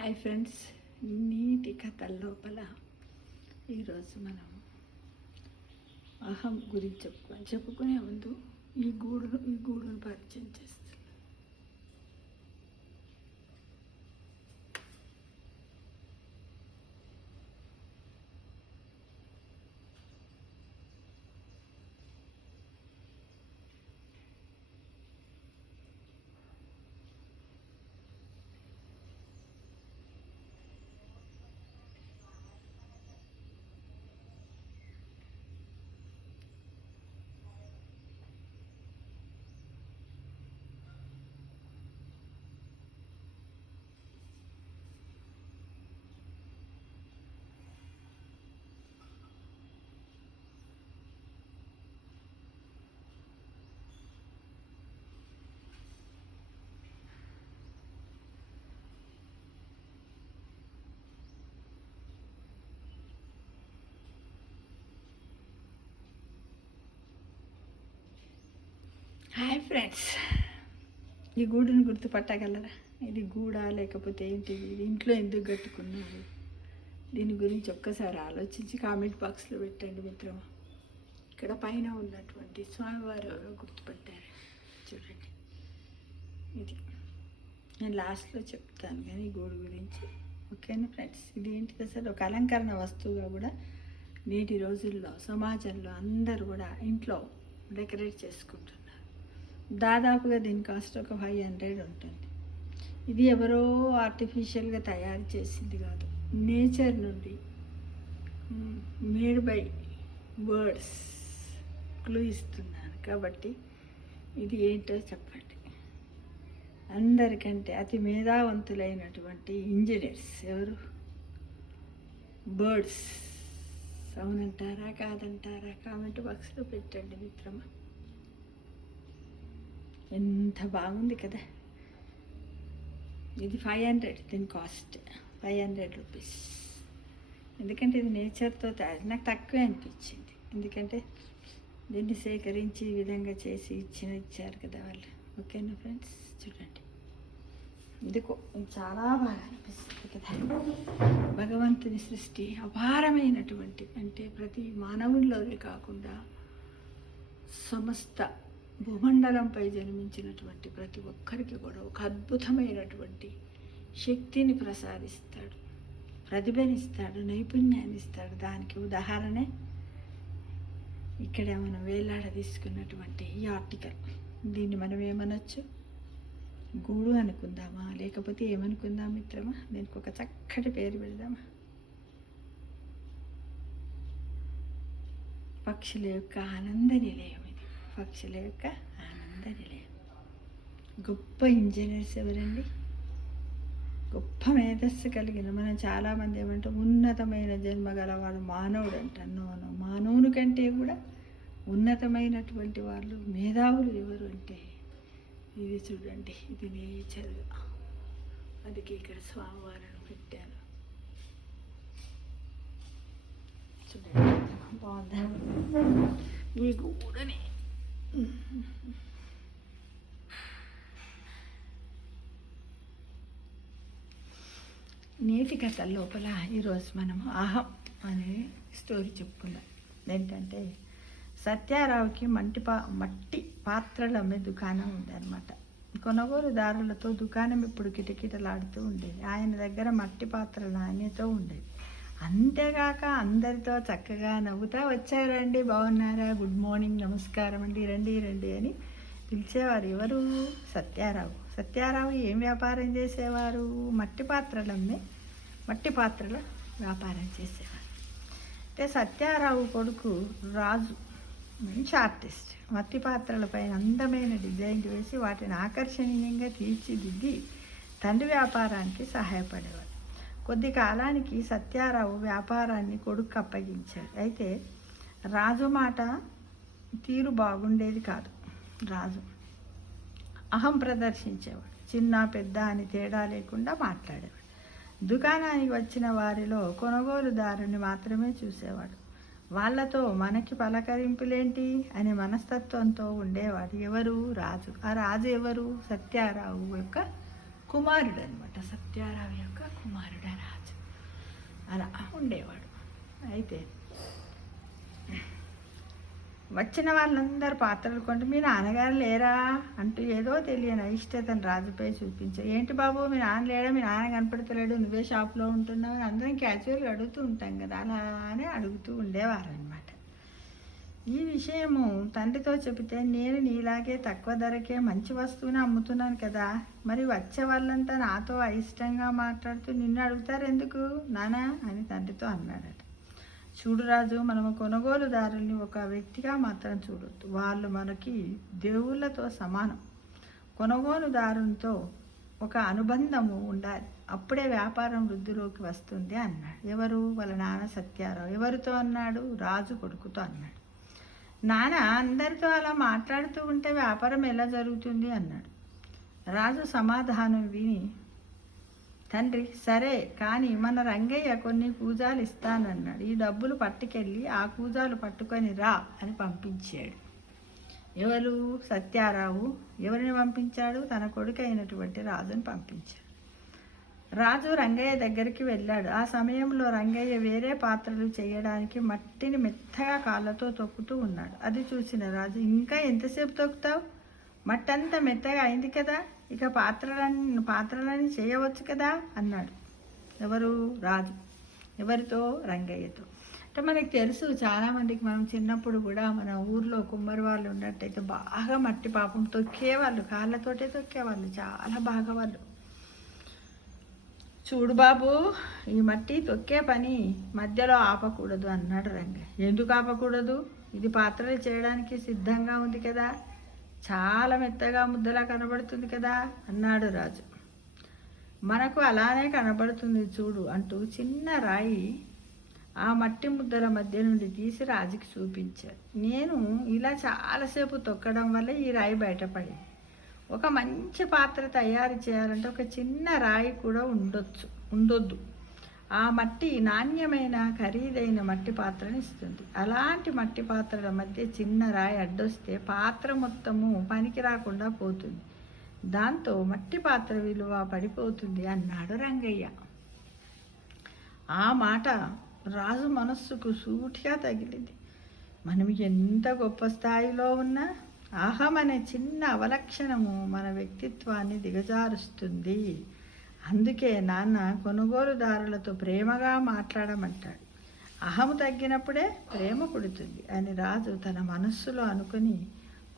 Hi friends, నీటి కథల లోపల ఈరోజు మనం అహం గురించి చెప్పుకునే ముందు ఈ గూడును పరిచయం చేస్తాం. హాయ్ ఫ్రెండ్స్, ఈ గూడును గుర్తుపట్టగలరా? ఇది గూడా లేకపోతే ఏంటిది? ఇది ఇంట్లో ఎందుకు కట్టుకున్నారు? దీని గురించి ఒక్కసారి ఆలోచించి కామెంట్ బాక్స్లో పెట్టండి మిత్రమా. ఇక్కడ పైన ఉన్నటువంటి స్వామివారు ఎవరో గుర్తుపట్టారు చూడండి. ఇది నేను లాస్ట్లో చెప్తాను కానీ ఈ గూడు గురించి. ఓకేనా ఫ్రెండ్స్? ఇది ఏంటిది అసలు? ఒక అలంకరణ వస్తువుగా కూడా నేటి రోజుల్లో సమాజంలో అందరూ కూడా ఇంట్లో డెకరేట్ చేసుకుంటున్నారు. దాదాపుగా దీని కాస్ట్ ఒక 500 ఉంటుంది. ఇది ఎవరో ఆర్టిఫిషియల్గా తయారు చేసింది కాదు, నేచర్ నుండి మేడ్ బై బర్డ్స్ క్లూ ఇస్తున్నాను కాబట్టి ఇది ఏంటో చెప్పండి. అందరికంటే అతి మేధావంతులైనటువంటి ఇంజనీర్స్ ఎవరు? బర్డ్స్. అవునంటారా కాదంటారా? కామెంట్ బాక్స్లో పెట్టండి మిత్రమా. ఎంత బాగుంది కదా. ఇది 500, దీని కాస్ట్ 500 రూపీస్. ఎందుకంటే ఇది నేచర్తో తయారు. నాకు తక్కువే అనిపించింది, ఎందుకంటే దీన్ని సేకరించి ఈ విధంగా చేసి ఇచ్చారు కదా వాళ్ళు. ఓకేనా ఫ్రెండ్స్? చూడండి, ఎందుకో చాలా బాగా అనిపిస్తుంది కదా. భగవంతుని సృష్టి అపారమైనటువంటి, అంటే ప్రతి మానవుల్లోనే కాకుండా సమస్త భూమండలంపై జన్మించినటువంటి ప్రతి ఒక్కరికి కూడా ఒక అద్భుతమైనటువంటి శక్తిని ప్రసాదిస్తాడు, ప్రతిభనిస్తాడు, నైపుణ్యాన్ని ఇస్తాడు. దానికి ఉదాహరణే ఇక్కడ మనం వేలాడ తీసుకున్నటువంటి ఈ ఆర్టికల్. దీన్ని మనం ఏమనొచ్చు? గూడు అనుకుందామా, లేకపోతే ఏమనుకుందాం మిత్రమా? దీనికి ఒక చక్కటి పేరు పెడదామా? పక్షుల యొక్క ఆనంద నిలయం. పక్షుల యొక్క ఆనంద నిలయం. గొప్ప ఇంజనీర్స్ ఎవరండి? గొప్ప మేధస్సు కలిగిన, మనం చాలామంది ఏమంటాం ఉన్నతమైన జన్మ గలవాడు మానవుడు అంటాను. మానవుని కంటే కూడా ఉన్నతమైనటువంటి వాళ్ళు మేధావులు ఎవరు అంటే ఇది చూడండి. ఇది నేచర్. అందుకే ఇక్కడ స్వామివారిని పెట్టాను. చూడండి బాగుందా? ఈ గూడని నేటి కథల లోపల ఈరోజు మనము అహం అనే స్టోరీ చెప్పుకుందాం. ఏంటంటే సత్యారావుకి మట్టి పాత్రలు అమ్మే దుకాణం ఉందన్నమాట. కొనుగోలుదారులతో దుకాణం ఇప్పుడు కిటకిటలాడుతూ ఉండేది. ఆయన దగ్గర మట్టి పాత్రల నాణ్యత ఉండేది. అంతేగాక అందరితో చక్కగా నవ్వుతా వచ్చారండి, బాగున్నారా, గుడ్ మార్నింగ్, నమస్కారం అండి, రండి రండి అని పిలిచేవారు. ఎవరు? సత్యారావు. సత్యారావు ఏం వ్యాపారం చేసేవారు? మట్టి పాత్రల వ్యాపారం చేసేవారు. అంటే సత్యారావు కొడుకు రాజు మంచి ఆర్టిస్ట్. మట్టి పాత్రలపైన అందమైన డిజైన్ వేసి వాటిని ఆకర్షణీయంగా తీర్చిదిద్ది తండ్రి వ్యాపారానికి సహాయపడేవారు. కొద్ది కాలానికి సత్యారావు వ్యాపారాన్ని కొడుకు అప్పగించాడు. అయితే రాజు మాట తీరు బాగుండేది కాదు. రాజు అహం ప్రదర్శించేవాడు. చిన్న పెద్ద అని తేడా లేకుండా మాట్లాడేవాడు. దుకాణానికి వచ్చిన వారిలో కొనుగోలుదారుని మాత్రమే చూసేవాడు. వాళ్ళతో మనకి పలకరింపులేంటి అనే మనస్తత్వంతో ఉండేవాడు. ఎవరు? రాజు. ఆ రాజు ఎవరు? సత్యారావు యొక్క కుమారుడు అనమాట, సత్యారావు యొక్క కుమారుడు రాజు. అలా ఉండేవాడు. అయితే వచ్చిన వాళ్ళందరూ పాత్రలు కొంటే మీ నాన్నగారు లేరా అంటూ ఏదో తెలియని అయిష్టతను రాజుపై చూపించారు. ఏంటి బాబు మీ నాన్న లేడా, మీ నాన్న కనపడతలేడు, నువ్వే షాప్లో ఉంటున్నావు అని అందరం క్యాజువల్గా అడుగుతూ ఉంటాం కదా, అలానే అడుగుతూ ఉండేవారు అనమాట. ఈ విషయము తండ్రితో చెబితే, నేను నీలాగే తక్కువ ధరకే మంచి వస్తువుని అమ్ముతున్నాను కదా, మరి వచ్చే వాళ్ళంతా నాతో అయిష్టంగా మాట్లాడుతూ నిన్ను అడుగుతారు ఎందుకు నానా అని తండ్రితో అన్నాడట. చూడు రాజు, మనము కొనుగోలుదారుల్ని ఒక వ్యక్తిగా మాత్రం చూడొద్దు, వాళ్ళు మనకి దేవుళ్ళతో సమానం. కొనుగోలుదారునితో ఒక అనుబంధము ఉండాలి, అప్పుడే వ్యాపారం వృద్ధిలోకి వస్తుంది అన్నాడు. ఎవరు? వాళ్ళ నాన్న సత్యారావు. ఎవరితో అన్నాడు? రాజు కొడుకుతో అన్నాడు. నాన్న అందరితో అలా మాట్లాడుతూ ఉంటే వ్యాపారం ఎలా జరుగుతుంది అన్నాడు. రాజు సమాధానం విని, తండ్రి సరే కానీ మన రంగయ్య కొన్ని కూజాలు ఇస్తానన్నాడు, ఈ డబ్బులు పట్టుకెళ్ళి ఆ కూజాలు పట్టుకొని రా అని పంపించాడు. ఎవరు? సత్యారావు. ఎవరిని పంపించాడు? తన కొడుకు అయినటువంటి రాజుని పంపించాడు. రాజు రంగయ్య దగ్గరికి వెళ్ళాడు. ఆ సమయంలో రంగయ్య వేరే పాత్రలు చేయడానికి మట్టిని మెత్తగా కాళ్ళతో తొక్కుతూ ఉన్నాడు. అది చూసిన రాజు, ఇంకా ఎంతసేపు తొక్కుతావు, మట్టంతా మెత్తగా అయింది కదా, ఇక పాత్రలని చేయవచ్చు కదా అన్నాడు. ఎవరు? రాజు. ఎవరితో? రంగయ్యతో. అంటే మనకు తెలుసు, చాలామందికి మనం చిన్నప్పుడు కూడా మన ఊర్లో కుమ్మరి వాళ్ళు ఉన్నట్టయితే బాగా మట్టి పాపం తొక్కేవాళ్ళు, కాళ్ళతోటే తొక్కేవాళ్ళు చాలా బాగా వాళ్ళు. చూడు బాబు, ఈ మట్టి తొక్కే పని మధ్యలో ఆపకూడదు అన్నాడు రంగయ్య. ఎందుకు ఆపకూడదు, ఇది పాత్రలు చేయడానికి సిద్ధంగా ఉంది కదా, చాలా మెత్తగా ముద్దలా కనబడుతుంది కదా అన్నాడు రాజు. మనకు అలానే కనబడుతుంది చూడు అంటూ చిన్న రాయి ఆ మట్టి ముద్దల మధ్య నుండి తీసి రాజుకి చూపించారు. నేను ఇలా చాలాసేపు తొక్కడం వల్ల ఈ రాయి బయటపడింది. ఒక మంచి పాత్ర తయారు చేయాలంటే ఒక చిన్న రాయి కూడా ఉండొద్దు. ఆ మట్టి నాణ్యమైన ఖరీదైన మట్టి పాత్రని ఇస్తుంది. అలాంటి మట్టి పాత్రల మధ్య చిన్న రాయి అడ్డొస్తే పాత్ర మొత్తము పనికి రాకుండా పోతుంది, దాంతో మట్టి పాత్ర విలువ పడిపోతుంది అన్నాడు రంగయ్య. ఆ మాట రాజు మనస్సుకు సూటిగా తగిలింది. మనం ఎంత గొప్ప స్థాయిలో ఉన్నా అహం అనే చిన్న అవలక్షణము మన వ్యక్తిత్వాన్ని దిగజారుస్తుంది. అందుకే నాన్న కొనుగోలుదారులతో ప్రేమగా మాట్లాడమంటాడు. అహము తగ్గినప్పుడే ప్రేమ పుడుతుంది అని రాజు తన మనస్సులో అనుకుని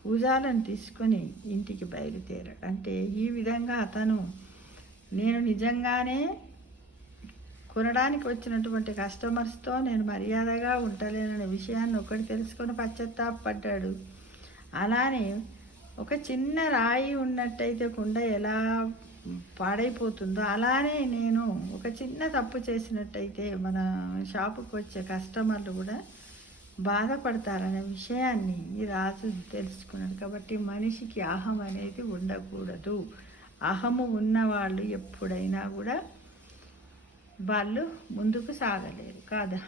కూజాలను తీసుకొని ఇంటికి బయలుదేరాడు. అంటే ఈ విధంగా అతను, నేను నిజంగానే కొనడానికి వచ్చినటువంటి కస్టమర్స్తో నేను మర్యాదగా ఉండలేననే విషయాన్ని ఒకటి తెలుసుకొని పశ్చాత్తాపడ్డాడు. అలానే ఒక చిన్న రాయి ఉన్నట్టయితే కుండ ఎలా పాడైపోతుందో, అలానే నేను ఒక చిన్న తప్పు చేసినట్టయితే మన షాపుకి వచ్చే కస్టమర్లు కూడా బాధపడతారనే విషయాన్ని ఈ రాజు తెలుసుకున్నాడు. కాబట్టి మనిషికి అహం అనేది ఉండకూడదు. అహము ఉన్నవాళ్ళు ఎప్పుడైనా కూడా వాళ్ళు ముందుకు సాగలేరు కాదా.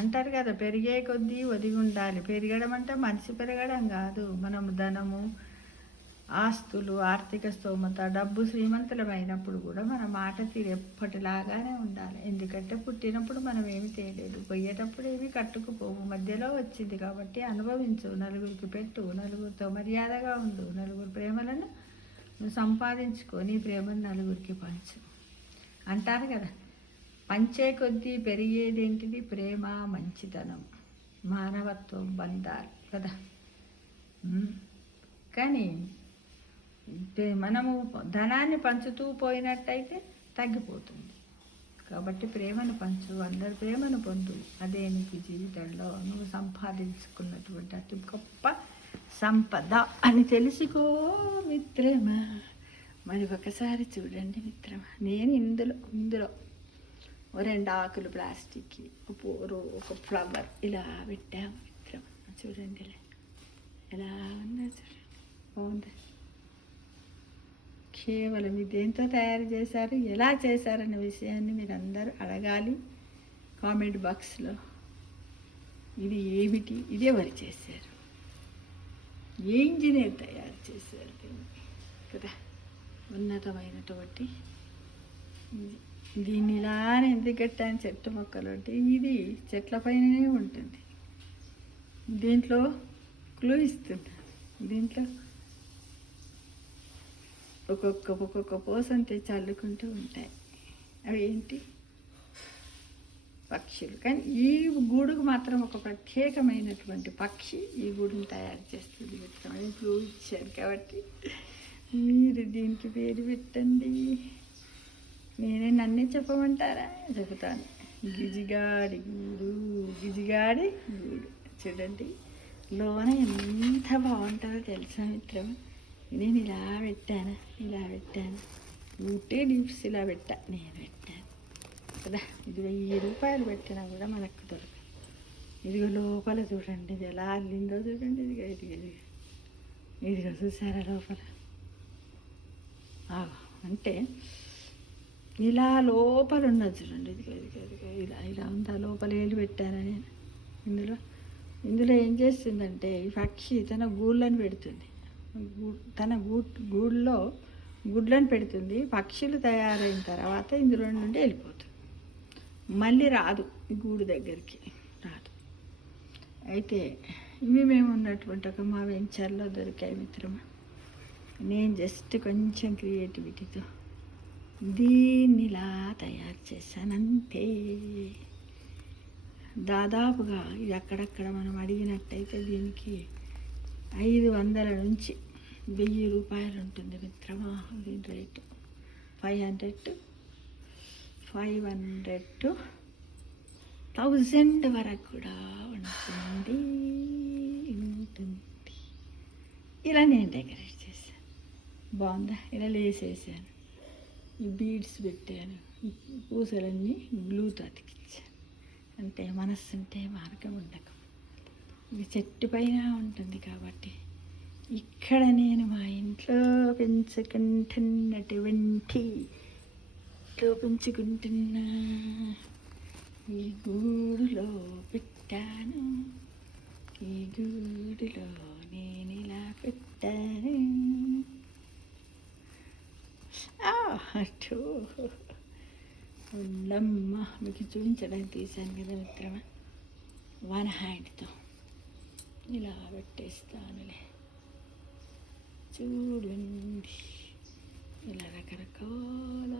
అంటారు కదా, పెరిగే కొద్దీ ఒదిగి ఉండాలి. పెరగడం అంటే మనిషి పెరగడం కాదు, మనం ధనము, ఆస్తులు, ఆర్థిక స్తోమత, డబ్బు శ్రీమంతులమైనప్పుడు కూడా మన మాట తీరు ఎప్పటిలాగానే ఉండాలి. ఎందుకంటే పుట్టినప్పుడు మనం ఏమి తేలేదు, పోయేటప్పుడు ఏమి కట్టుకుపోవు, మధ్యలో వచ్చింది కాబట్టి అనుభవించు, నలుగురికి పెట్టు, నలుగురితో మర్యాదగా ఉండు, నలుగురు ప్రేమలను నువ్వు సంపాదించుకో, నీ ప్రేమను నలుగురికి పంచు అంటారు కదా. పంచే కొద్దీ పెరిగేదేంటిది? ప్రేమ, మంచితనం, మానవత్వం, బంధాలు కదా. కానీ మనము ధనాన్ని పంచుతూ పోయినట్టయితే తగ్గిపోతుంది. కాబట్టి ప్రేమను పంచు, అందరి ప్రేమను పొందు, అదే నీకు జీవితంలో నువ్వు సంపాదించుకున్నటువంటి అతి గొప్ప సంపద అని తెలుసుకో మిత్రమా. మరి ఒకసారి చూడండి మిత్రమా, నేను ఇందులో 2 ఆకులు ప్లాస్టిక్, ఒక ఫ్లవర్ ఇలా పెట్టాము మిత్రమా. చూడండి ఎలా ఉందో, చూడండి బాగుంది. కేవలం ఇది దేంతో తయారు చేశారు, ఎలా చేశారన్న విషయాన్ని మీరు అందరూ అడగాలి కామెంట్ బాక్స్లో. ఇది ఏమిటి, ఇది ఎవరు చేశారు, ఏ ఇంజనీర్ తయారు చేశారు దీన్ని కదా. ఉన్నతమైనటువంటి దీన్ని ఇలానే ఎందుకు కట్టాను చెట్టు మొక్కలు అంటే ఇది చెట్ల పైననే ఉంటుంది. దీంట్లో క్లూ ఇస్తుంది. దీంట్లో ఒక్కొక్క పోసం తెచ్చి అల్లుకుంటూ ఉంటాయి. అవి ఏంటి? పక్షులు. కానీ ఈ గూడుకు మాత్రం ఒక ప్రత్యేకమైనటువంటి పక్షి ఈ గూడును తయారు చేస్తుంది. క్లూ ఇచ్చారు కాబట్టి మీరు దీనికి పేరు పెట్టండి. నేనే నన్నే చెప్పమంటారా? చెబుతాను. గిజిగాడి గూడు. గిజిగాడి గూడు చూడండి, లోన ఎంత బాగుంటుందో తెలుసా మిత్రమా? నేను ఇలా పెట్టాను. ఊటే లీవ్స్ ఇలా నేను పెట్టాను కదా. ఇది 1000 రూపాయలు పెట్టినా కూడా మనకు దొరకదు. ఇదిగో లోపల చూడండి, ఇది ఎలా అల్లిందో చూడండి. ఇదిగో చూసారా లోపల? అంటే ఇలా లోపల ఉన్నది చూడండి. ఇదిగో ఇలా ఉందా? లోపల ఏళ్ళు పెట్టాను నేను. ఇందులో ఏం చేస్తుందంటే ఈ పక్షి తన గూళ్ళని పెడుతుంది. తన గూడులో గుడ్లను పెడుతుంది. పక్షులు తయారైన తర్వాత ఇందులో నుండి వెళ్ళిపోతుంది. మళ్ళీ రాదు, ఈ గూడు దగ్గరికి రాదు. అయితే ఇవి మేము ఉన్నటువంటి ఒక మా వెంచర్లో దొరికాయి మిత్రమా. నేను జస్ట్ కొంచెం క్రియేటివిటీతో దీన్ని ఇలా తయారు చేశాను అంతే. దాదాపుగా ఇది అక్కడక్కడ మనం అడిగినట్టయితే దీనికి 500 నుంచి 1000 రూపాయలు ఉంటుంది మిత్రమా. దీని రేటు 500 to 1000 వరకు కూడా ఉంటుంది. ఇలా నేను డెకరేట్ చేశాను. బాగుందా? ఇలా లేసేసాను, ఈ బీడ్స్ పెట్టాను, పూసలన్నీ గ్లూతో అతికించాను. అంటే మనస్సు ఉంటే మార్గం ఉండక, ఇది చెట్టు పైన ఉంటుంది కాబట్టి ఇక్కడ నేను మా ఇంట్లో పెంచుకుంటున్నా ఈ గూడులో పెట్టాను. ఈ గూడులో నేను ఇలా పెట్టాను. ఉండమ్మ మీకు చూపించడానికి తీశాను కదా మిత్రమా. 1 హ్యాండ్తో ఇలా పెట్టేస్తానులే. చూడండి, ఇలా రకరకాల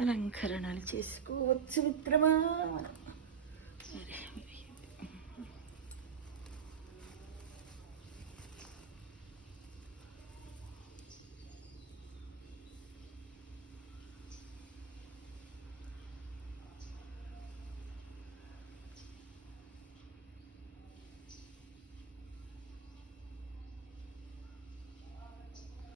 అలంకరణలు చేసుకోవచ్చు మిత్రమా. సరే.